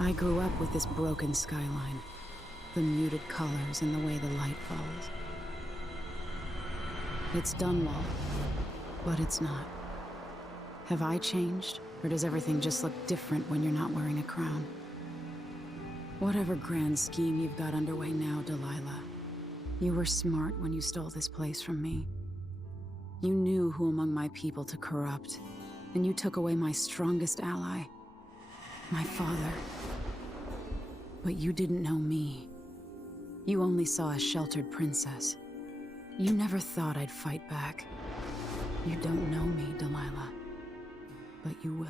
I grew up with this broken skyline. The muted colors and the way the light falls. It's Dunwall, but it's not. Have I changed, or does everything just look different when you're not wearing a crown? Whatever grand scheme you've got underway now, Delilah, you were smart when you stole this place from me. You knew who among my people to corrupt, and you took away my strongest ally, my father. But you didn't know me. You only saw a sheltered princess. You never thought I'd fight back. You don't know me, Delilah, but you will.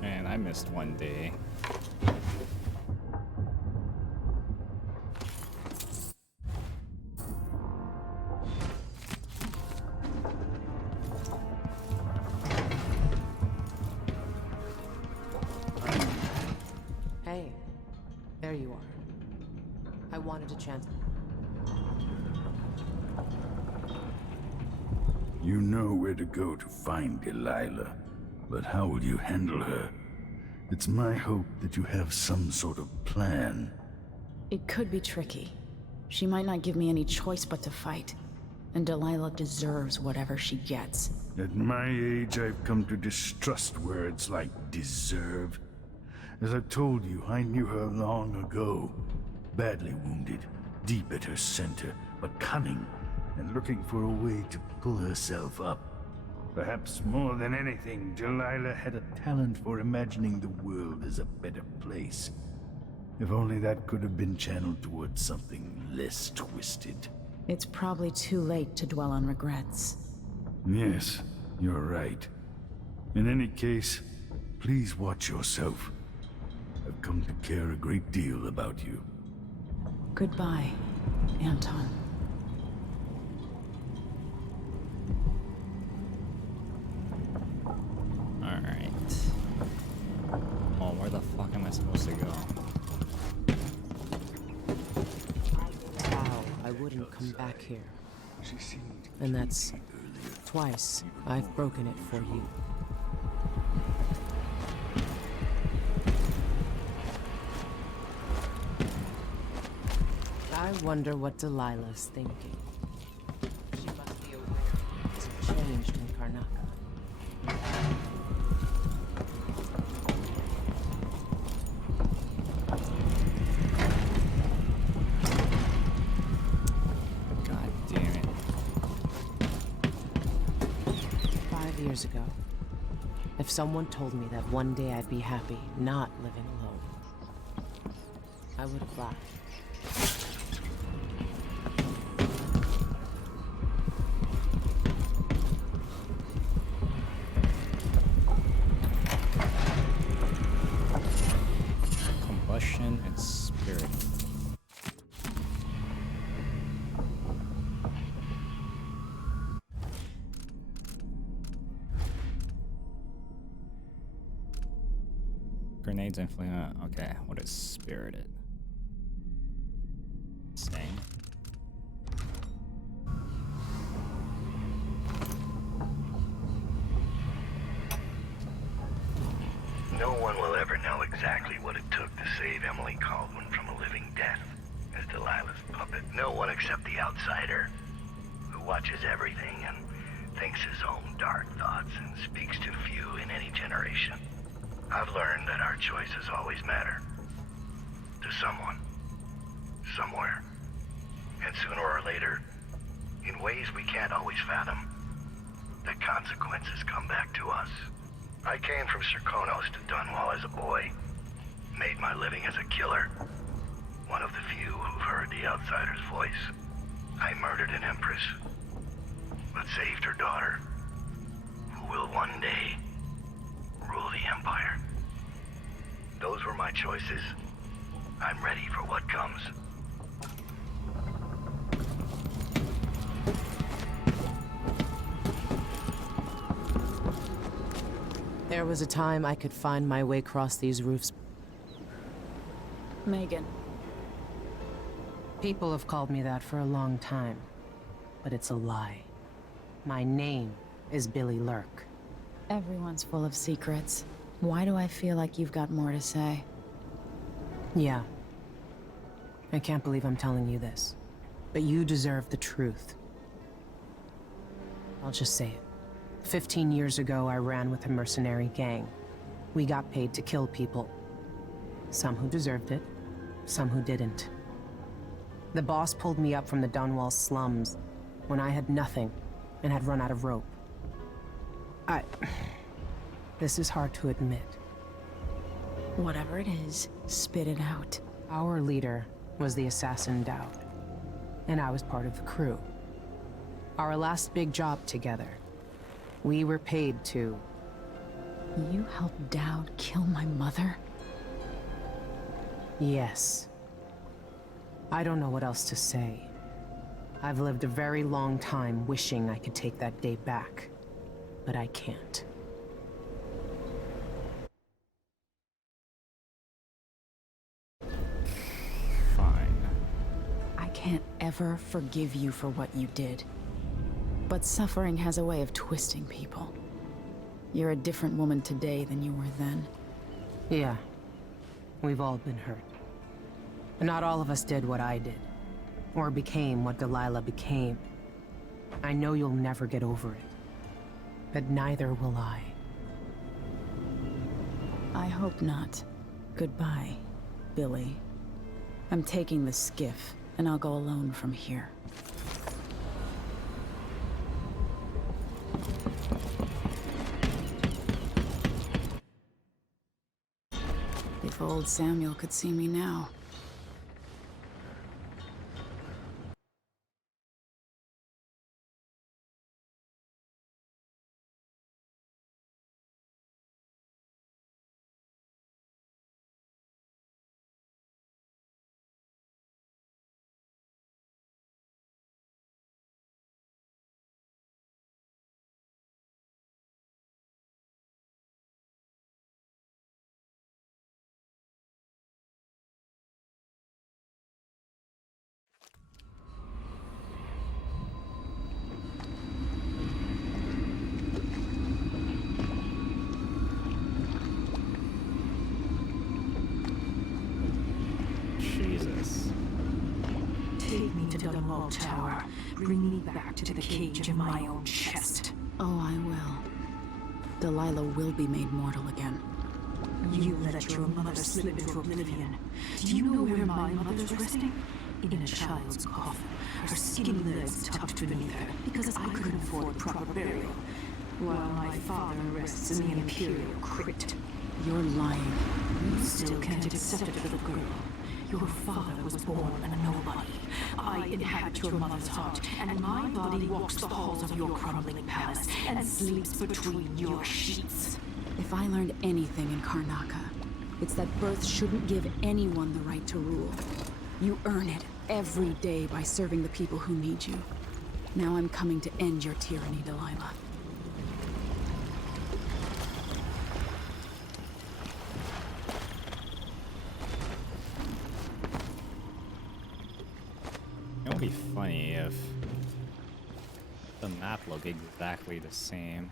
Man, I missed one day. Hey, there you are. I wanted a chance. You know where to go to find Delilah, but how will you handle her? It's my hope that you have some sort of plan. It could be tricky. She might not give me any choice but to fight. And Delilah deserves whatever she gets. At my age, I've come to distrust words like deserve. As I've told you, I knew her long ago. Badly wounded, deep at her center, but cunning, and looking for a way to pull herself up. Perhaps more than anything, Delilah had a talent for imagining the world as a better place. If only that could have been channeled towards something less twisted. It's probably too late to dwell on regrets. Yes, you're right. In any case, please watch yourself. I've come to care a great deal about you. Goodbye, Anton. Alright. Oh, where the fuck am I supposed to go? Wow, I wouldn't come back here. And that's twice I've broken it for you. I wonder what Delilah's thinking. She must be aware things have changed in Karnaca. God damn it. 5 years ago, if someone told me that one day I'd be happy not living alone, I would have laughed. Combustion and spirit. Grenades and flame. Okay, what is spirited? Same. No one will ever know exactly what it took to save Emily Caldwin from a living death as Delilah's puppet. No one except the outsider, who watches everything and thinks his own dark thoughts and speaks to few in any generation. I've learned that our choices always matter. To someone. Somewhere. And sooner or later, in ways we can't always fathom, the consequences come back to us. I came from Serkonos to Dunwall as a boy. Made my living as a killer. One of the few who've heard the outsider's voice. I murdered an empress, but saved her daughter, who will one day rule the Empire. Those were my choices. I'm ready for what comes. There was a time I could find my way across these roofs. Megan. People have called me that for a long time, but it's a lie. My name is Billy Lurk. Everyone's full of secrets. Why do I feel like you've got more to say? Yeah. I can't believe I'm telling you this, but you deserve the truth. I'll just say it. 15 years ago, I ran with a mercenary gang. We got paid to kill people. Some who deserved it, some who didn't. The boss pulled me up from the Dunwall slums when I had nothing and had run out of rope. This is hard to admit. Whatever it is, spit it out. Our leader was the assassin Dowd, and I was part of the crew. Our last big job together, we were paid to... You helped Dowd kill my mother? Yes. I don't know what else to say. I've lived a very long time wishing I could take that day back, but I can't. Fine. I can't ever forgive you for what you did. But suffering has a way of twisting people. You're a different woman today than you were then. Yeah. We've all been hurt. But not all of us did what I did. Or became what Delilah became. I know you'll never get over it. But neither will I. I hope not. Goodbye, Billy. I'm taking the skiff, and I'll go alone from here. If old Samuel could see me now. Jesus. Take me to Dunwall Tower. Bring me back to the cage in my own chest. Oh, I will. Delilah will be made mortal again. You let your mother slip into oblivion. Do you know where my mother's resting? In a child's coffin, her skinny legs tucked beneath her, because I couldn't afford proper burial, while my father rests in the Imperial crypt. You're lying. You still can't accept it, little girl. Your father was born a nobody. I inhabit your mother's heart, and my body walks the halls of your crumbling palace and sleeps between your sheets. If I learned anything in Karnaca, it's that birth shouldn't give anyone the right to rule. You earn it every day by serving the people who need you. Now I'm coming to end your tyranny, Delilah. It would be funny if the map looked exactly the same.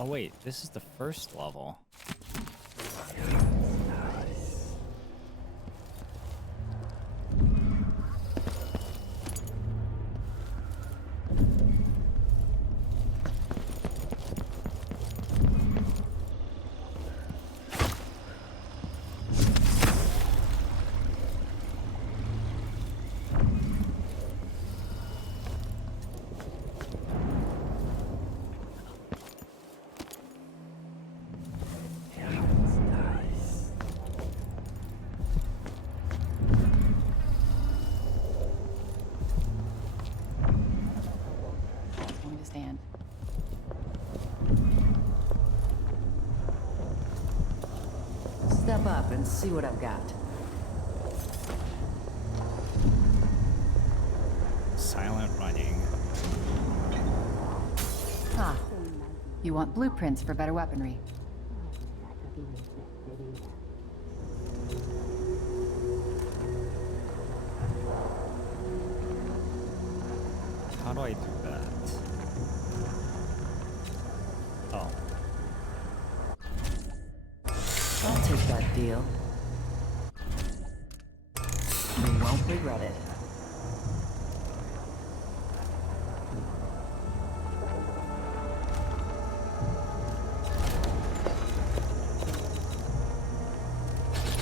Oh wait, this is the first level. Going to stand. Step up and see what I've got. Silent running. You want blueprints for better weaponry. How do I do that? Oh. I'll take that deal. You won't regret it.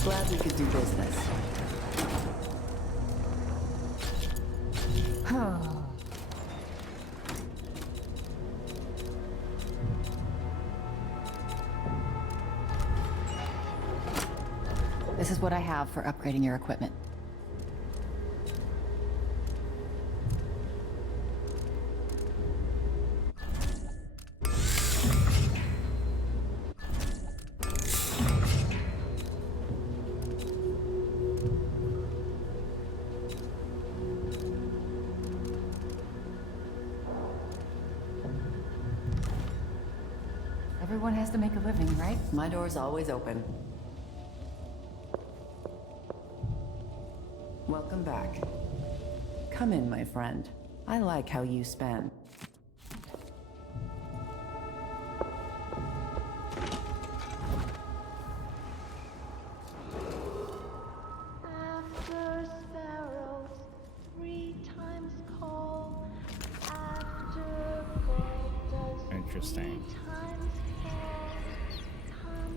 Glad we could do business. This is what I have for upgrading your equipment. Everyone has to make a living, right? My door's always open. Welcome back. Come in, my friend. I like how you spend. After sparrows, 3 times call. After gold does Interesting. 3 times fall. Come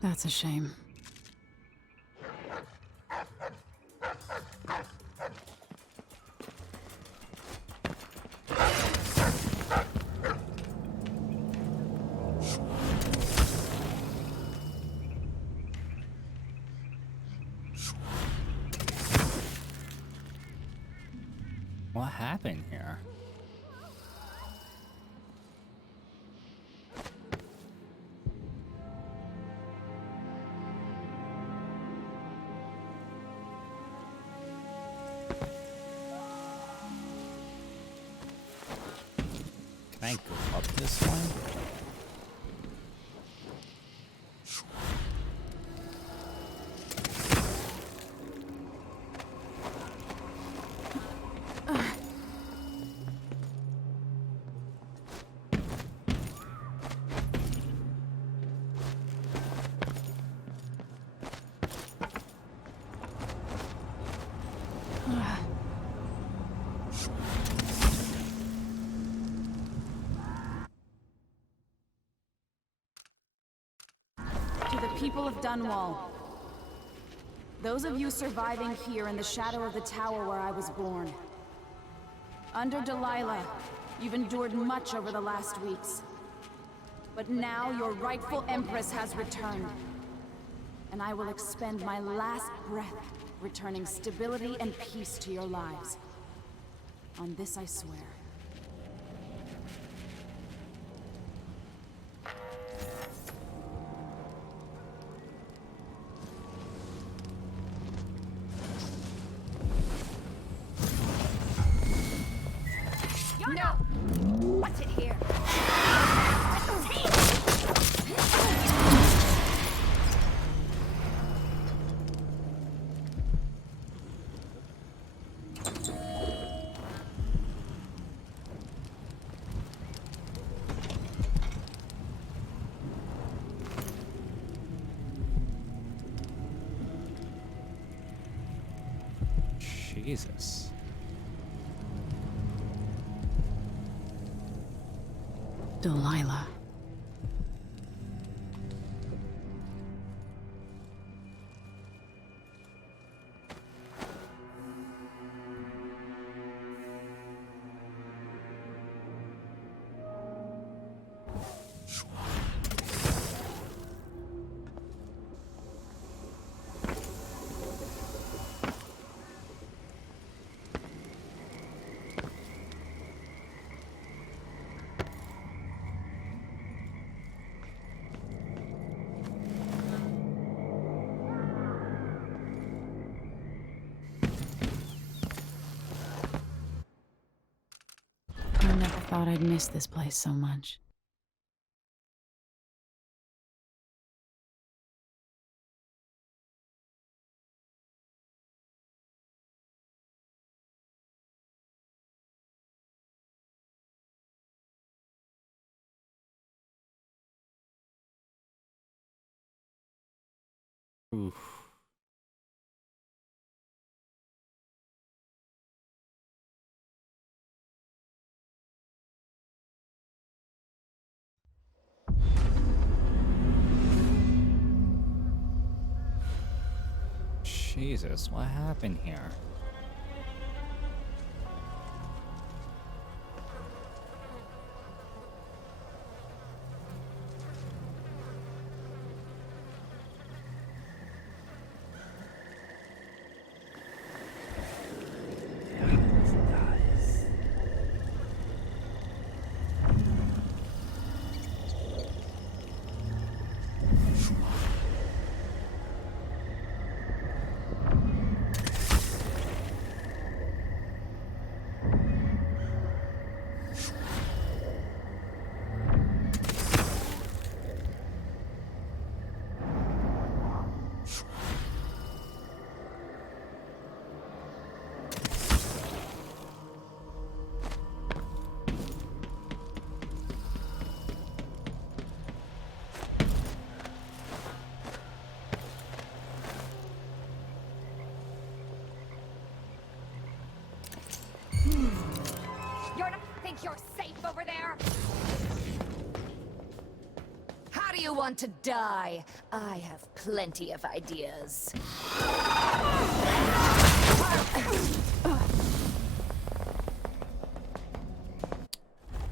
That's a shame. What happened here? Can I go up this one? To the people of Dunwall. Those of you surviving here in the shadow of the tower where I was born. Under Delilah, you've endured much over the last weeks. But now your rightful Empress has returned. And I will expend my last breath, returning stability and peace to your lives. On this I swear. want it here. Jesus. Delilah. I never thought I'd miss this place so much. Oof. Jesus, what happened here? You're safe over there? How do you want to die? I have plenty of ideas.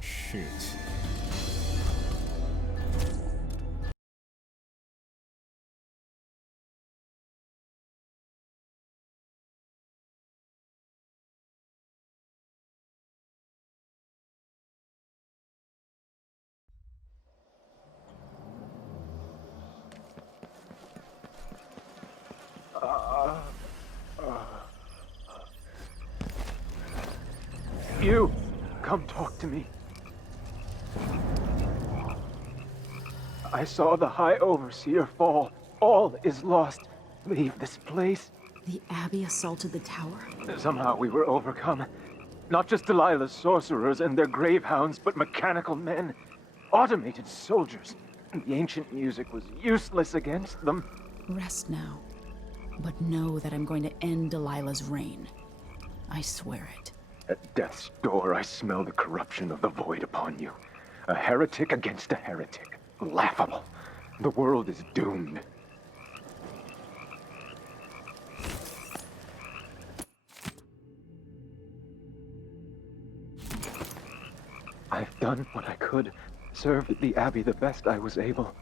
Shoot. You! Come talk to me. I saw the High Overseer fall. All is lost. Leave this place. The Abbey assaulted the tower? Somehow we were overcome. Not just Delilah's sorcerers and their gravehounds, but mechanical men. Automated soldiers. The ancient music was useless against them. Rest now. But know that I'm going to end Delilah's reign. I swear it. At death's door, I smell the corruption of the void upon you. A heretic against a heretic. Laughable. The world is doomed. I've done what I could. Served the Abbey the best I was able.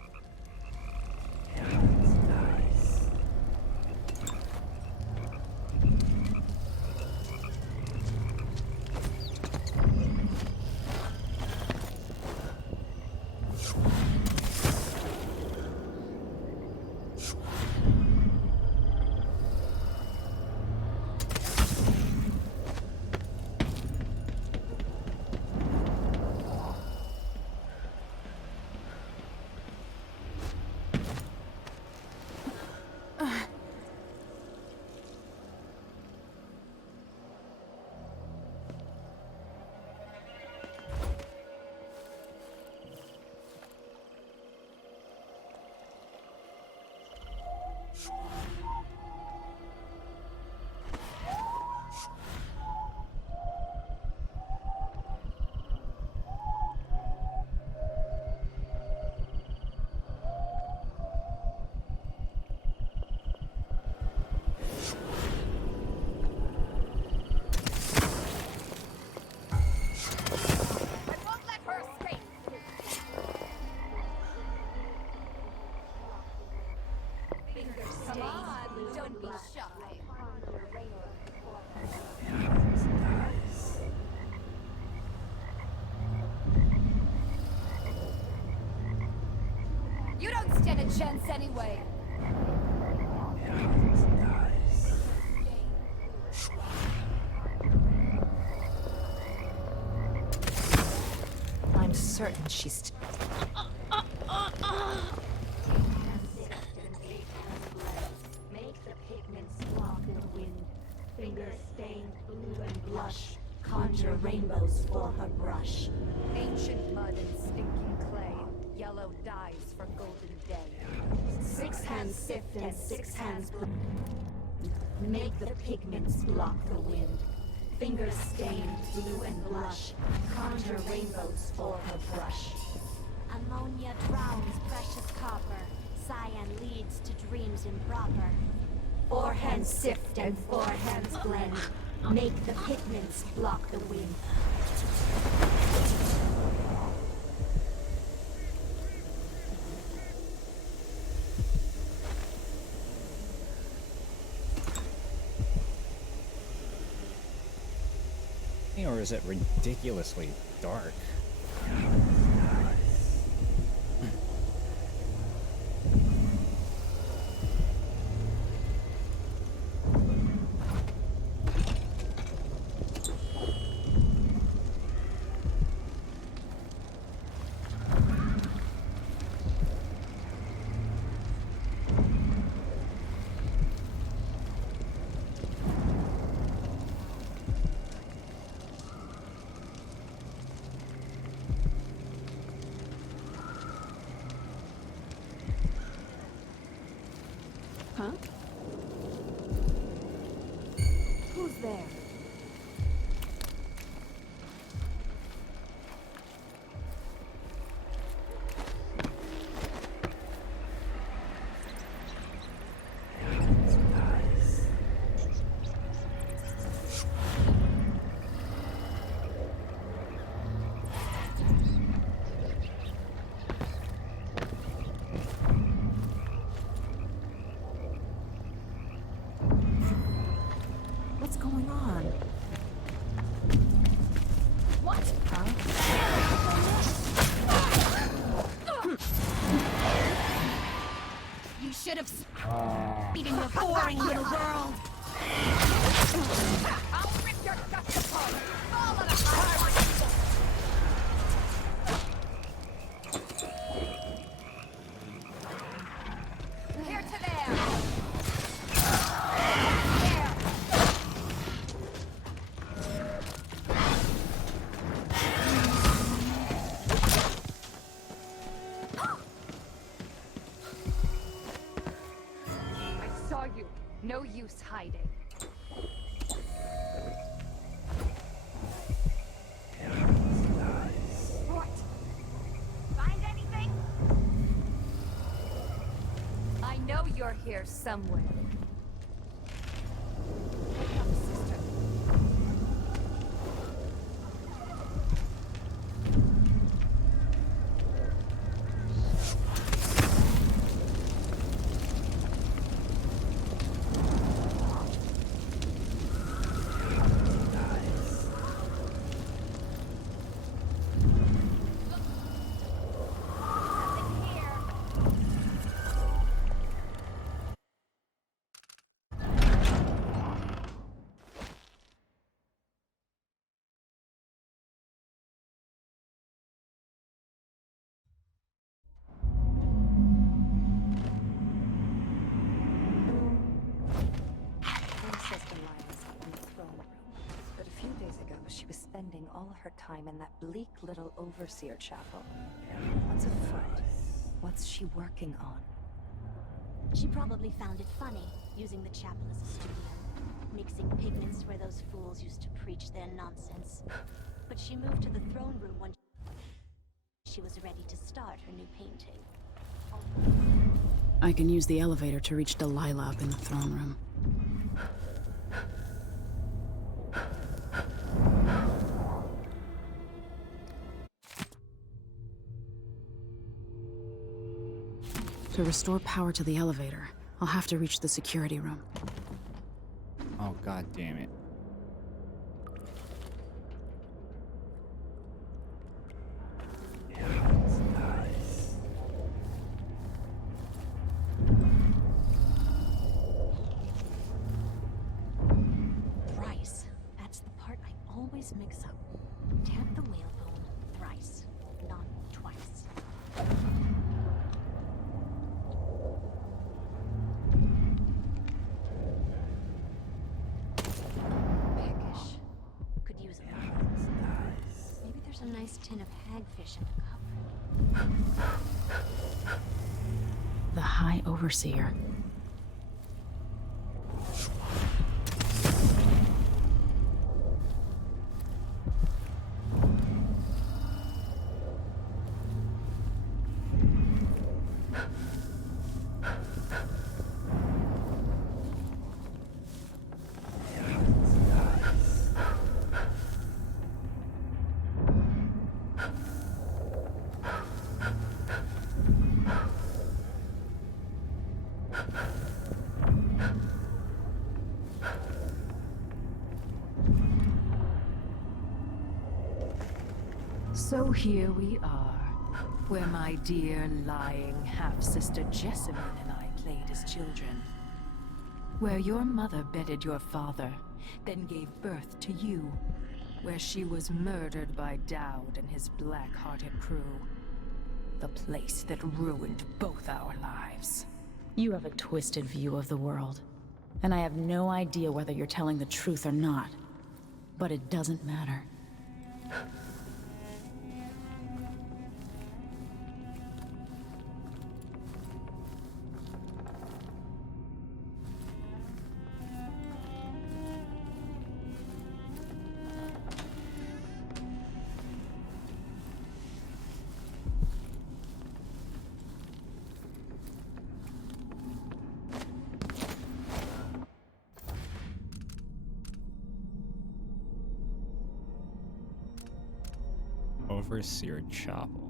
chance anyway. I'm certain she's... Make the pigments block the wind. Fingers stained blue and blush. Conjure rainbows for her brush. Ancient mud and stinking clay. Yellow dyes for golden day. 6 hands sift and 6 hands make the pigments block the wind. Fingers stained blue and blush. Conjure rainbows for her brush. Ammonia drowns precious copper. Cyan leads to dreams improper. 4 hands sift and 4 hands blend. Make the pigments block the wind. Or is it ridiculously dark? Huh? Who's there? What's going on? What? You should have eating your boring little world. I'll rip your guts apart. Fall on a here to there. I saw you. No use hiding. What? Find anything? I know you're here somewhere. Wake up, sister. Princess Delilah's up in the throne room, but a few days ago she was spending all her time in that bleak little overseer chapel. What's afoot? What's she working on? She probably found it funny, using the chapel as a studio, mixing pigments where those fools used to preach their nonsense. But she moved to the throne room when she was ready to start her new painting. I can use the elevator to reach Delilah up in the throne room. To restore power to the elevator, I'll have to reach the security room. Oh, god damn it. always mix up. Tap the whalebone thrice, not twice. Peckish. Could use a lot. Maybe there's a nice tin of hagfish in the cupboard. The High Overseer. So here we are, where my dear lying half-sister Jessamine and I played as children. Where your mother bedded your father, then gave birth to you. Where she was murdered by Dowd and his black-hearted crew. The place that ruined both our lives. You have a twisted view of the world, and I have no idea whether you're telling the truth or not. But it doesn't matter. Overseer Chapel.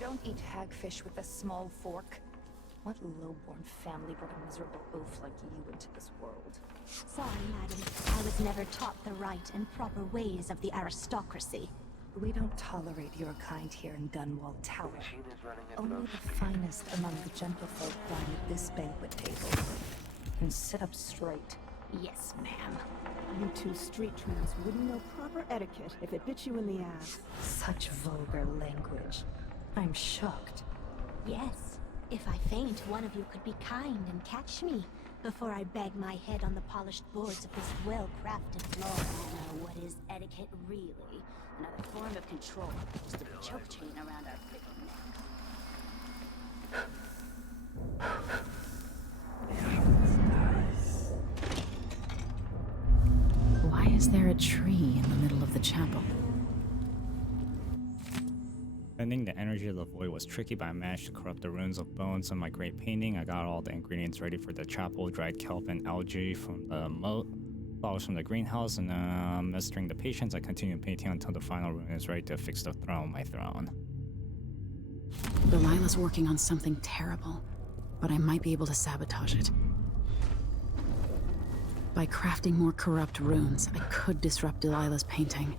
Don't eat hagfish with a small fork. What low-born family brought a miserable oaf like you into this world? Sorry, madam. I was never taught the right and proper ways of the aristocracy. We don't tolerate your kind here in Dunwall Tower. Only the finest among the gentlefolk dine at this banquet table. And sit up straight. Yes, ma'am. You two street tramps wouldn't know proper etiquette if it bit you in the ass. Such vulgar language. I'm shocked. Yes. If I faint, one of you could be kind and catch me before I bang my head on the polished boards of this well-crafted floor. I know what is etiquette really. Another form of control, just a choke chain around our fickle neck. Why is there a tree in the middle of the chapel? Bending the energy of the void was tricky, but I managed to corrupt the runes of bones on my great painting. I got all the ingredients ready for the chapel, dried kelp and algae from the moat, flowers from the greenhouse, and mastering the patience. I continued painting until the final rune is ready to fix the throne, my throne. Delilah's working on something terrible, but I might be able to sabotage it. By crafting more corrupt runes, I could disrupt Delilah's painting.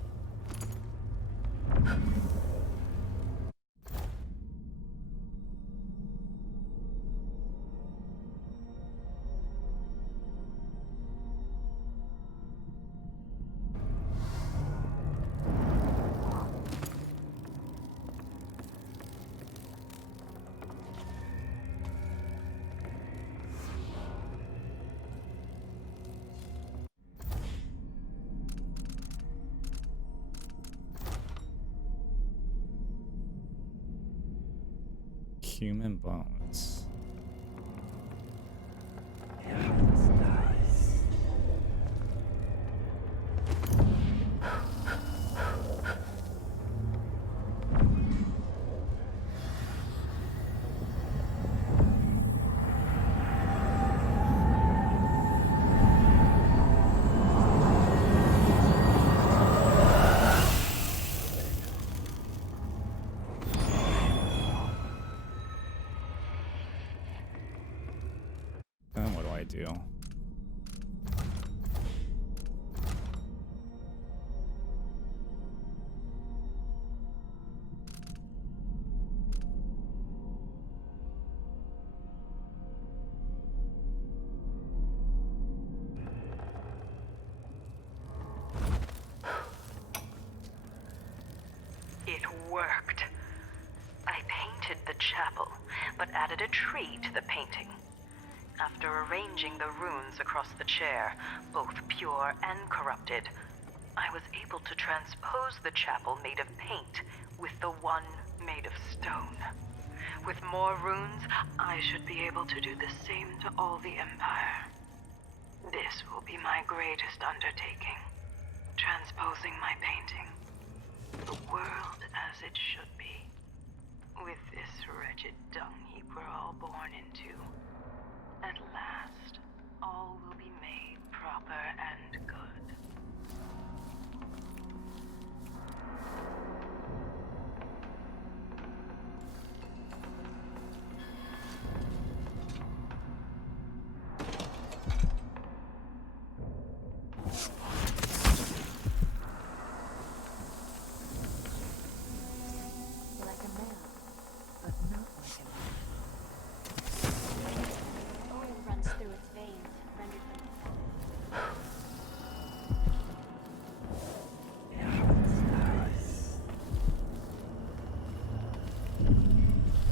Human bones. do. It worked. I painted the chapel, but added a tree to the painting. After arranging the runes across the chair, both pure and corrupted, I was able to transpose the chapel made of paint with the one made of stone. With more runes, I should be able to do the same to all the Empire. This will be my greatest undertaking, transposing my painting. The world as it should be. With this wretched dung heap we're all born into. At last, all will be made proper and good. Like a man, but not like a man. Oil runs through its veins and rendered them.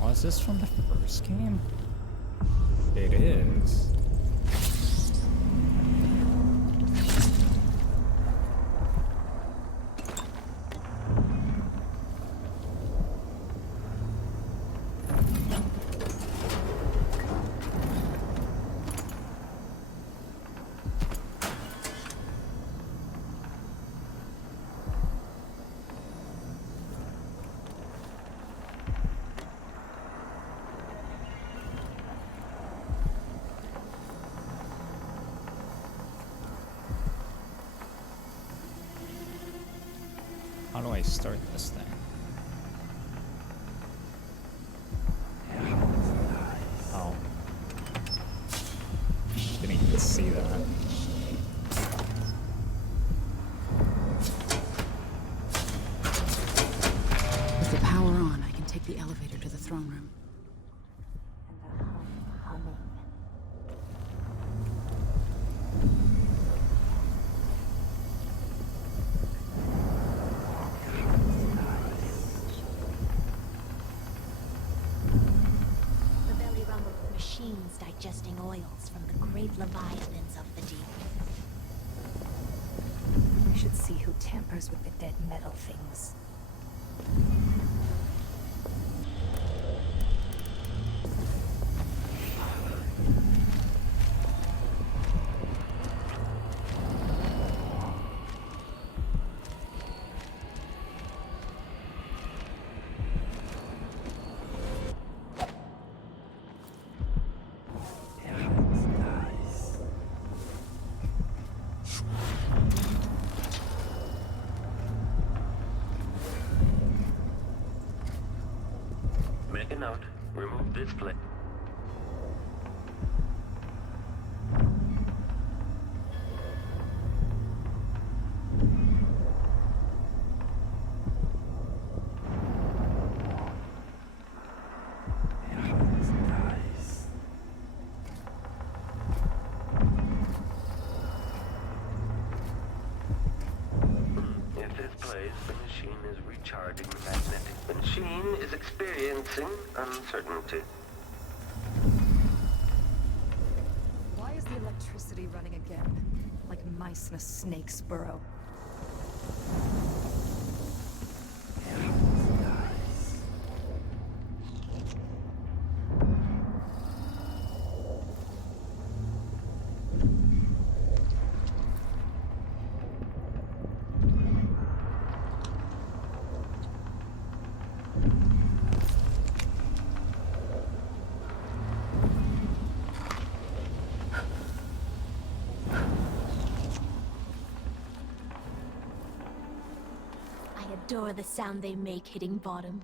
Was this from the first game? It is. How do I start this thing? Oh. Didn't even see that. With the power on, I can take the elevator to the throne room. And the humming. The belly rumble of machines digesting oils from the great leviathans of the deep. We should see who tampers with the dead metal things. Make a note. Remove this plate. If this plays, the machine is recharging magnetic. The machine is experiencing uncertainty. Why is the electricity running again? Like mice in a snake's burrow. I adore the sound they make hitting bottom.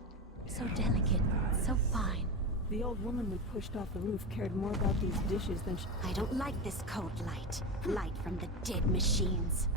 So delicate, so fine. The old woman we pushed off the roof cared more about these dishes than I don't like this code, Light. Light from the dead machines.